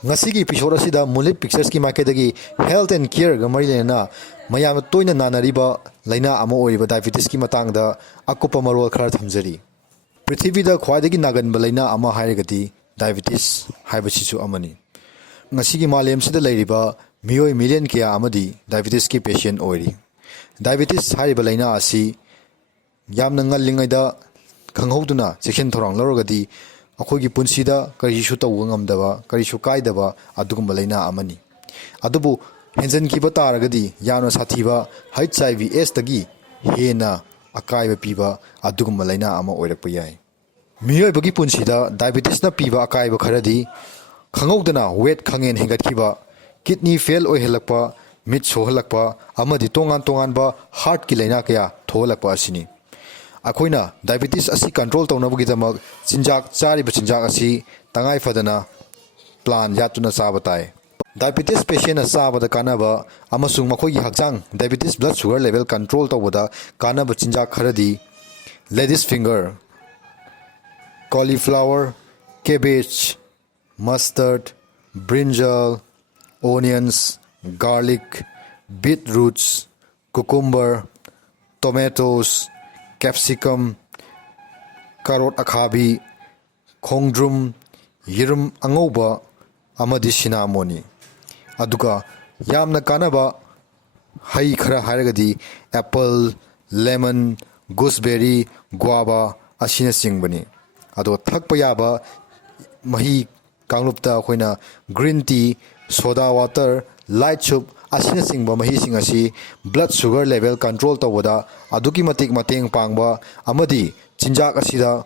Ngasigi episode asida mulit pictures ki market gi health and care ga mari lena mayam toina nanariba laina amo oiriba diabetes ki matang da akupa marol khara thamjari. Prithvi da khwaidagi nagan balaina ama hairagati diabetes haibasisu amani. Ngasigi malem sida leiriba miyoi million kya amadi diabetes ki patient oiri. Diabetes haiba laina asi yamna ngallingaida khanghoduna section thorang lorogadi अखोगी पुंसीदा करिशु तौब ngamdaba करिशु कायदबा अदुगुम्बा लैना अमनी अदुबु हेंजन की बतारगदी यानो साथीबा HIV AIDS तगी हेना अकायबा पीबा अदुगुम्बा लैना अमा ओइरकपा याय मियोयबगी पुंसीदा diabetes ना पीबा अकायबा खरदी खंगौदना wait खंगेन हेंगतखिबा kidney fail ओइहलकपा मिट सोहलकपा अमदी तोंगान तोंगानबा हार्ट की लैना कया थोलकपा असिनी अखोइना डायबिटीज असी कंट्रोल तौनबगीदमक चिंजाक चारिबा चिंजाक असी तंगाई फदना प्लान यातुना चाबताय डायबिटीज पेशेंट चाबदा कानबा अमसुंग मखोगी हक्चांग diabetes blood sugar level control तौबदा कानबा चिंजाक खरदी ladies finger cauliflower cabbage mustard brinjal onions garlic beetroots cucumber tomatoes capsicum, carrot akhabi, khongdrum, yirum angoba, amadi sinamoni. Aduga yamna kanaba hai khara haragadi apple, lemon, gooseberry, guava, asina singbani. Ado thakpa yaba mahi kanglupta khoina green tea, soda water, light soup asina singba mahi sing asi blood sugar level control tawada aduki matik mateng pangba amadi chinjak asida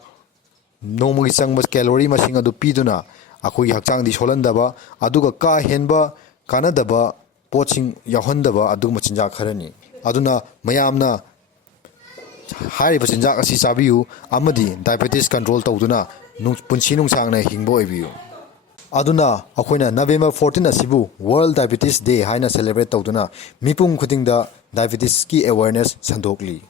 nomugi changba calorie masing adu piduna akoi hakchang di solandaba aduga ka henba kanadaba poching yahondaba adugma chinjak kharani aduna mayamna hariba chinjak asi chabiu amadi diabetes control tawduna punchi nungsangna hingbo oibiu aduna akoina November 14 asibu World Diabetes Day haina celebrate tawduna mipum khudingda diabetes ki awareness sandokli